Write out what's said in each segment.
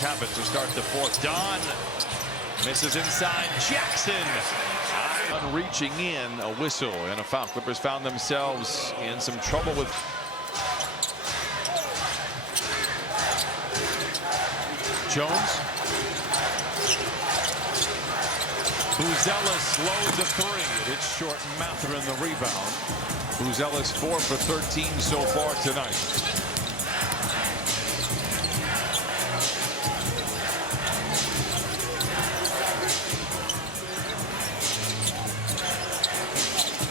Have it to start the fourth. Don misses inside. Jackson reaching in, a whistle and a foul. Clippers found themselves in some trouble with Jones. Buzelis loads a three. It's short. Mathurin the rebound. Buzelis 4 for 13 so far tonight.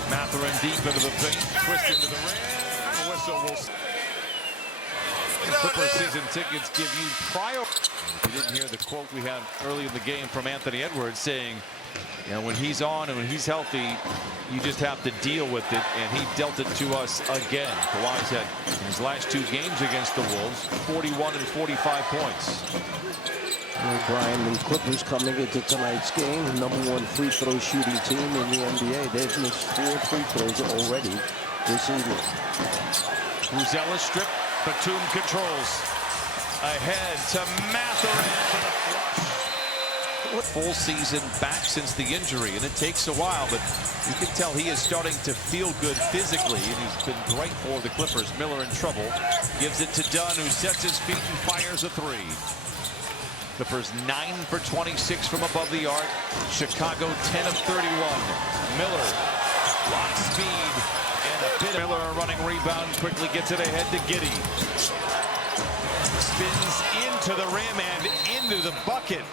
Mathurin deep into the paint, twist into the rim. Whistle will. Clipper season tickets give you prior. If you didn't hear the quote we had early in the game from Anthony Edwards saying, you know, when he's on and when he's healthy, you just have to deal with it, and he dealt it to us again. Kawhi's had in his last 2 games against the Wolves 41 and 45 points. Well, Brian, the Clippers coming into tonight's game, the #1 free throw shooting team in the NBA. They've missed 4 free throws already this evening. Buzelis strip. Batum controls. Ahead to Mathurin for the flush. Full season back since the injury, and it takes a while, but you can tell he is starting to feel good physically, and he's been great for the Clippers. Miller in trouble. Gives it to Dunn, who sets his feet and fires a 3. Clippers 9 for 26 from above the arc. Chicago 10 of 31. Miller, lot of speed, and a bit of Miller running rebound, quickly gets it ahead to Giddey. Spins into the rim and into the bucket.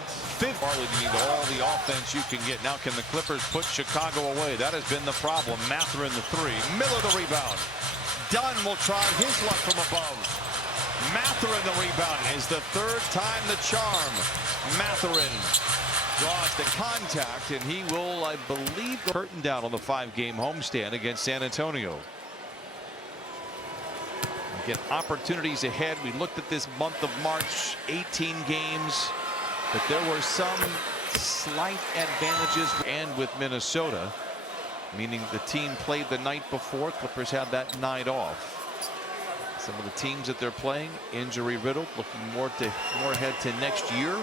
Barley need all the offense you can get. Now can the Clippers put Chicago away? That has been the problem. Mathurin the 3. Miller the rebound. Dunn will try his luck from above. Mathurin the rebound is the 3rd time the charm. Mathurin draws the contact, and he will, I believe, curtain down on the 5-game homestand against San Antonio. Get opportunities ahead. We looked at this month of March, 18 games, but there were some slight advantages. And with Minnesota, meaning the team played the night before, Clippers had that night off. Some of the teams that they're playing, injury riddled, looking more ahead to next year.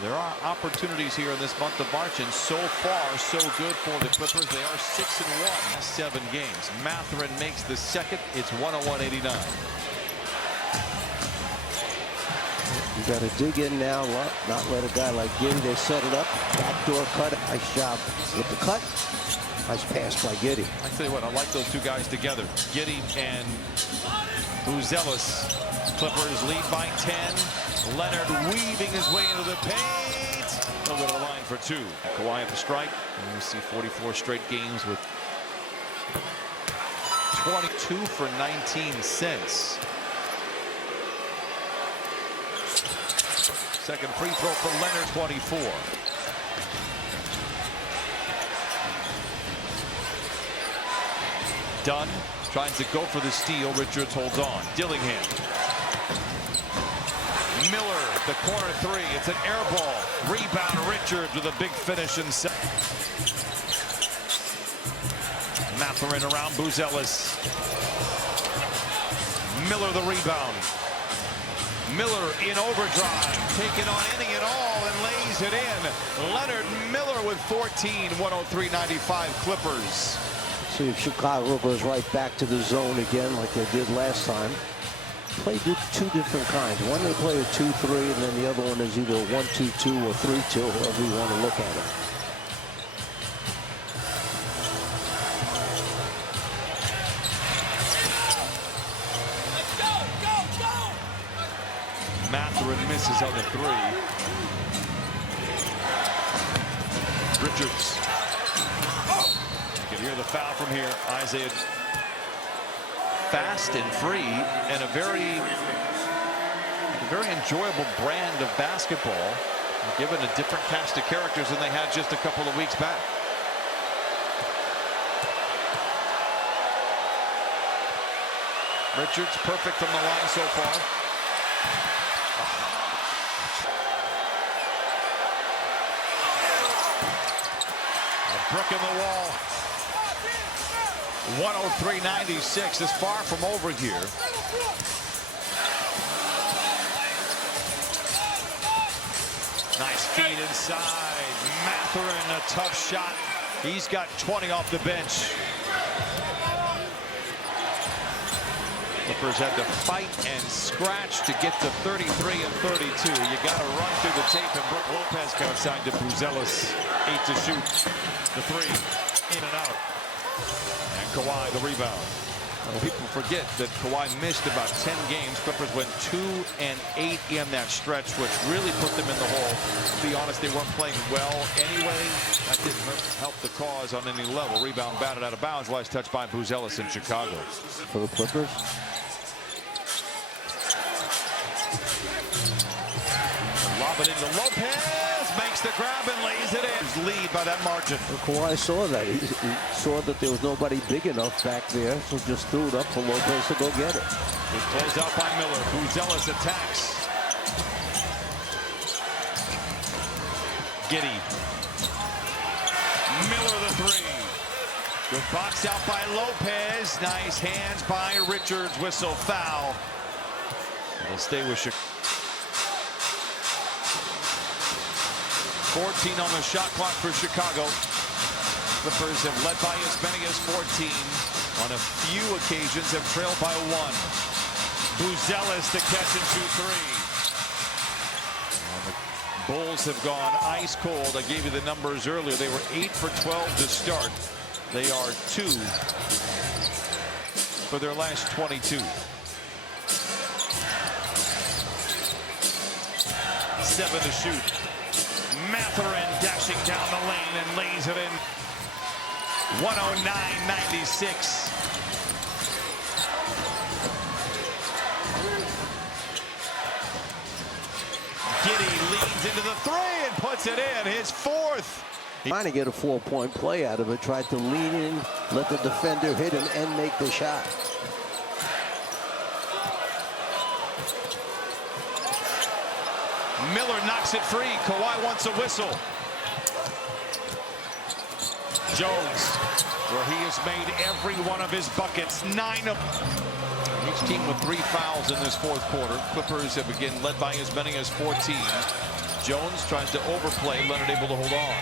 There are opportunities here in this month of March, and so far, so good for the Clippers. They are 6-1, 7 games. Mathurin makes the second. It's 101-89. You got to dig in now, not let a guy like Giddey. They set it up, backdoor cut. Nice job with the cut. Nice pass by Giddey. I tell you what, I like those 2 guys together. Giddey and Buzelis. Clippers lead by 10. Leonard weaving his way into the paint. Over the line for 2. Kawhi at the strike. And we see 44 straight games with 22 for 19 cents. Second free throw for Leonard, 24. Dunn trying to go for the steal. Richards holds on. Dillingham. Miller, the corner 3. It's an air ball. Rebound Richards with a big finish inside. Mathurin around Buzelis. Miller the rebound. Miller in overdrive, taking on any and all and lays it in. Leonard Miller with 14, 103-95 Clippers. See if Chicago goes right back to the zone again like they did last time. Play 2 different kinds. One they play a 2-3, and then the other one is either 1-2-2 or 3-2, however you want to look at it. Mathurin misses on the 3. Richards. You can hear the foul from here. Isaiah. Fast and free, and a very enjoyable brand of basketball, given a different cast of characters than they had just a couple of weeks back. Richards perfect from the line so far. A brick in the wall. 103-96 is far from over here. Nice feed inside. Mathurin, a tough shot. He's got 20 off the bench. Clippers had to fight and scratch to get to 33 and 32. You got to run through the tape, and Brook Lopez outside to Buzelis. 8 to shoot. The three, in and out. And Kawhi the rebound. People forget that Kawhi missed about 10 games. Clippers went 2-8 in that stretch, which really put them in the hole. To be honest, they weren't playing well anyway. That didn't help the cause on any level. Rebound batted out of bounds. Last touch by Buzelis in Chicago. For the Clippers. Lob it into Lopez. Makes the grab and lays it in. Lead by that margin. Well, Kawhi saw that. He saw that there was nobody big enough back there, so just threw it up for Lopez to go get it. It's closed out by Miller. Buzelis attacks. Giddey. Miller the three. Good box out by Lopez. Nice hands by Richards. Whistle foul. It'll stay with Chicago. 14 on the shot clock for Chicago. Clippers have led by as many as 14. On a few occasions have trailed by 1. Buzelis to catch and shoot three. And the Bulls have gone ice cold. I gave you the numbers earlier. They were 8 for 12 to start. They are 2 for their last 22. 7 to shoot. Mathurin dashing down the lane and lays it in. 109-96. Giddey leans into the three and puts it in. His fourth. Trying to get a 4-point play out of it. Tried to lean in, let the defender hit him, and make the shot. Miller knocks it free. Kawhi wants a whistle. Jones, where he has made every one of his buckets. 9 of each team with 3 fouls in this fourth quarter. Clippers have again led by as many as 14. Jones tries to overplay. Leonard able to hold on.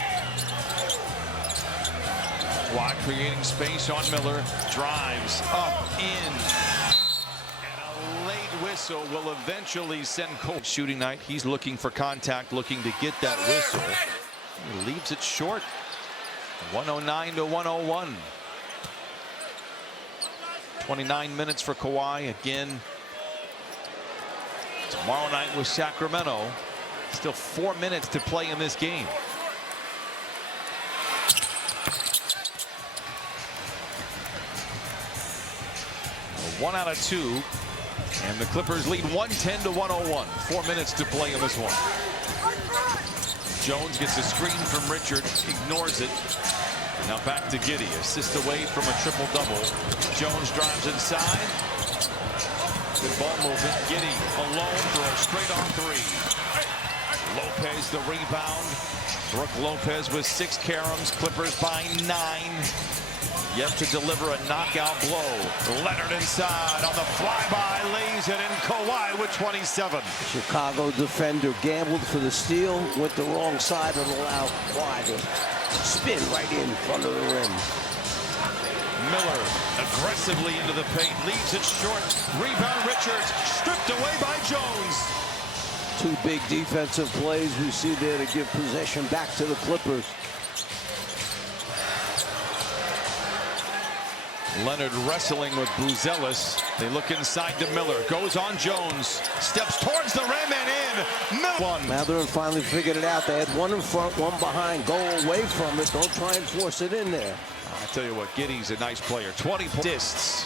Kawhi creating space on Miller. Drives up in. Whistle will eventually send Cole. Shooting night. He's looking for contact, looking to get that whistle. He leaves it short. 109 to 101. 29 minutes for Kawhi again. Tomorrow night with Sacramento. Still 4 minutes to play in this game. One out of 2. And the Clippers lead 110 to 101. 4 minutes to play in this one. Jones gets a screen from Richards, ignores it. Now back to Giddey, assist away from a triple-double. Jones drives inside. Good ball movement. Giddey alone for a straight-on three. Lopez the rebound. Brook Lopez with 6 caroms. Clippers by 9. Yet to deliver a knockout blow. Leonard inside on the flyby, lays it in. Kawhi with 27. Chicago defender gambled for the steal, went the wrong side and allowed Kawhi to spin right in front of the rim. Miller aggressively into the paint, leaves it short. Rebound Richards, stripped away by Jones. 2 big defensive plays we see there to give possession back to the Clippers. Leonard wrestling with Buzelis. They look inside to Miller. Goes on Jones. Steps towards the rim and in. Miller. Mathurin finally figured it out. They had 1 in front, 1 behind. Go away from it. Don't try and force it in there. I tell you what, Giddey's a nice player. 20 assists.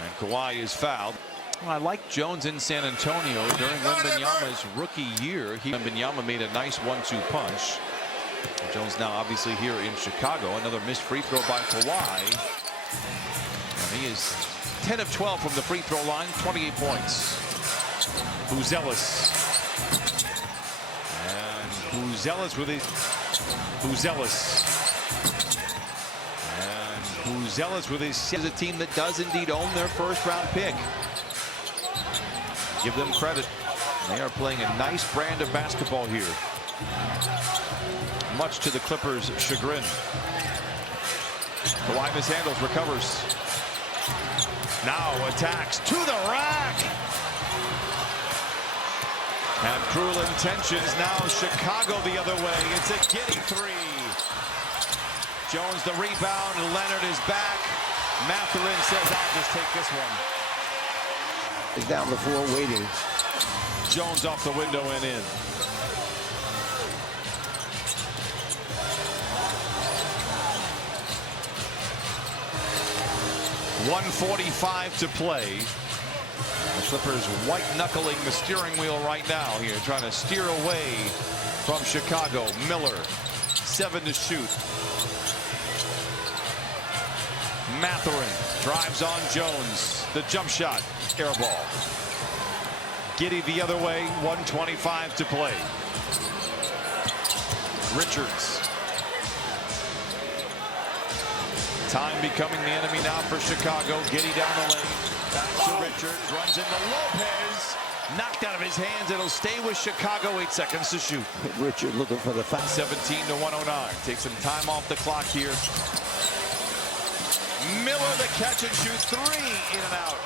And Kawhi is fouled. Well, I like Jones in San Antonio during Wembanyama's rookie year. Wembanyama made a nice 1-2 punch. Jones now obviously here in Chicago. Another missed free throw by Kawhi. And he is 10 of 12 from the free throw line, 28 points. Buzelis. And Buzelis with his And Buzelis with his is a team that does indeed own their first round pick. Give them credit. They are playing a nice brand of basketball here, much to the Clippers' chagrin. Kawhi mishandles, recovers. Now attacks to the rack. And cruel intentions. Now Chicago the other way. It's a Giddey three. Jones the rebound. Leonard is back. Mathurin says, I'll just take this one. He's down the floor waiting. Jones off the window and in. .145 to play. The Clippers white-knuckling the steering wheel right now here, trying to steer away from Chicago. Miller, 7 to shoot. Mathurin drives on Jones. The jump shot, air ball. Giddey the other way, 1:25 to play. Richards. Time becoming the enemy now for Chicago. Giddey down the lane. Back to Richards. Runs into Lopez. Knocked out of his hands. It'll stay with Chicago. 8 seconds to shoot. Richard looking for the foul. 17 to 109. Take some time off the clock here. Miller the catch and shoot three. In and out.